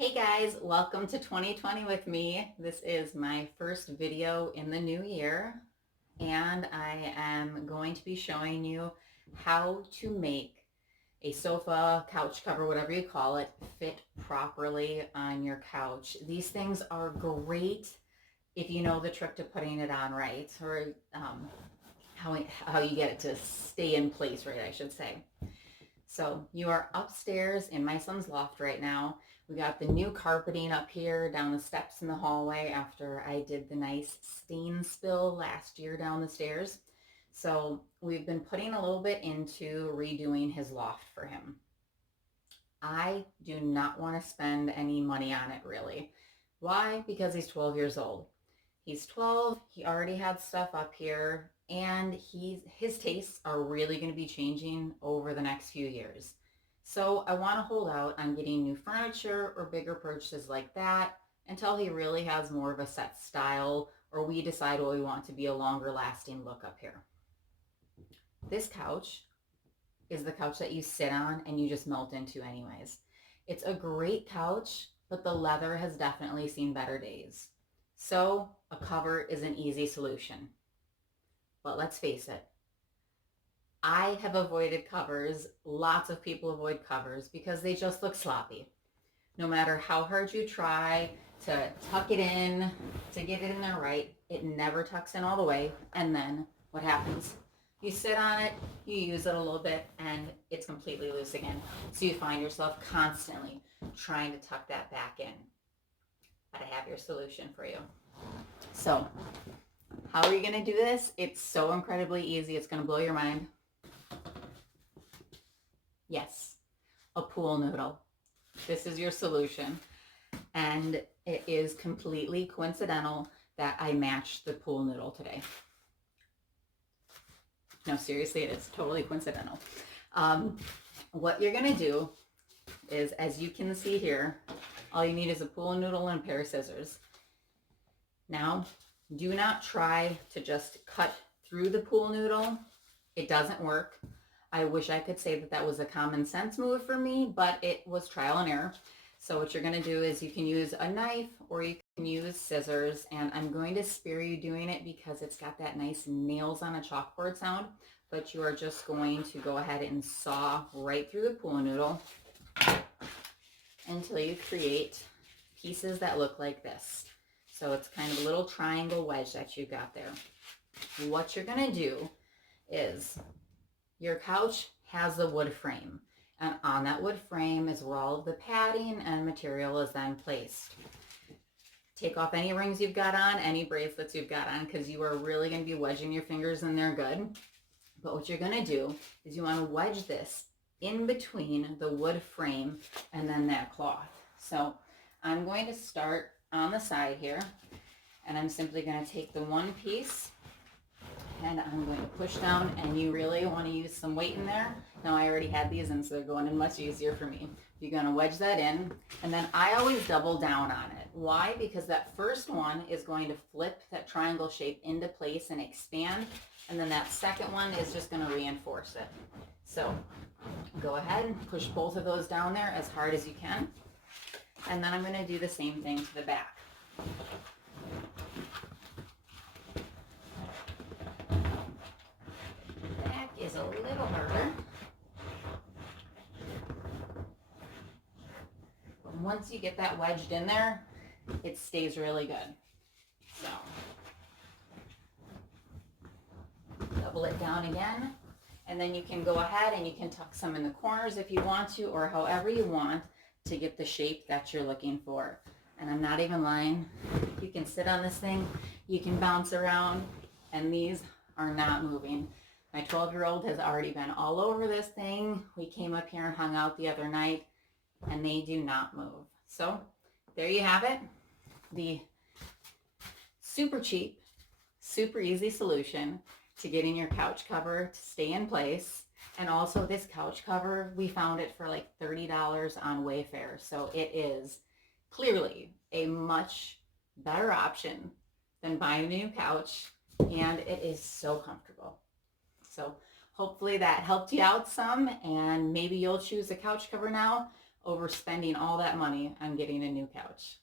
Hey guys, welcome to 2020 with me. This is my first video in the new year, and I am going to be showing you how to make a sofa, couch cover, whatever you call it, fit properly on your couch. These things are great if you know the trick to putting it on right, or how you get it to stay in place right, I should say. So you are upstairs in my son's loft right now. We got the new carpeting up here down the steps in the hallway after I did the nice stain spill last year down the stairs. So we've been putting a little bit into redoing his loft for him. I do not want to spend any money on it really. Why? Because he's 12 years old. He's 12, he already had stuff up here, and his tastes are really going to be changing over the next few years. So I want to hold out on getting new furniture or bigger purchases like that until he really has more of a set style, or we decide what we want to be a longer lasting look up here. This couch is the couch that you sit on and you just melt into anyways. It's a great couch, but the leather has definitely seen better days. So a cover is an easy solution. But let's face it, I have avoided covers. Lots of people avoid covers because they just look sloppy. No matter how hard you try to tuck it in, to get it in there right, it never tucks in all the way. And then what happens? You sit on it, you use it a little bit, and it's completely loose again. So you find yourself constantly trying to tuck that back in. But I have your solution for you. So, how are you going to do this? It's so incredibly easy. It's going to blow your mind. Yes, a pool noodle. This is your solution. And it is completely coincidental that I matched the pool noodle today. No, seriously, it is totally coincidental. What you're going to do is, as you can see here, all you need is a pool noodle and a pair of scissors. Now, do not try to just cut through the pool noodle. It doesn't work. I wish I could say that that was a common sense move for me, but it was trial and error. So what you're going to do is you can use a knife or you can use scissors, and I'm going to spare you doing it because it's got that nice nails on a chalkboard sound, but you are just going to go ahead and saw right through the pool noodle until you create pieces that look like this. So it's kind of a little triangle wedge that you got there. What you're going to do is your couch has a wood frame, and on that wood frame is where all of the padding and material is then placed. Take off any rings you've got on, any bracelets you've got on, because you are really going to be wedging your fingers in there good. But what you're going to do is you want to wedge this in between the wood frame and then that cloth. So I'm going to start on the side here, and I'm simply going to take the one piece and I'm going to push down, and you really want to use some weight in there. Now I already had these in, so they're going in much easier for me. You're going to wedge that in, and then I always double down on it. Why? Because that first one is going to flip that triangle shape into place and expand, and then that second one is just going to reinforce it. So go ahead and push both of those down there as hard as you can, and then I'm going to do the same thing to the back. Back is a little harder. But once you get that wedged in there, it stays really good. So double it down again, and then you can go ahead and you can tuck some in the corners if you want to, or however you want to get the shape that you're looking for. And I'm not even lying. You can sit on this thing, you can bounce around, and these are not moving. My 12-year-old has already been all over this thing. We came up here and hung out the other night, and they do not move. So there you have it. The super cheap, super easy solution to getting your couch cover to stay in place. And also this couch cover, we found it for like $30 on Wayfair. So it is clearly a much better option than buying a new couch, and it is so comfortable. So hopefully that helped you out some, and maybe you'll choose a couch cover now over spending all that money on getting a new couch.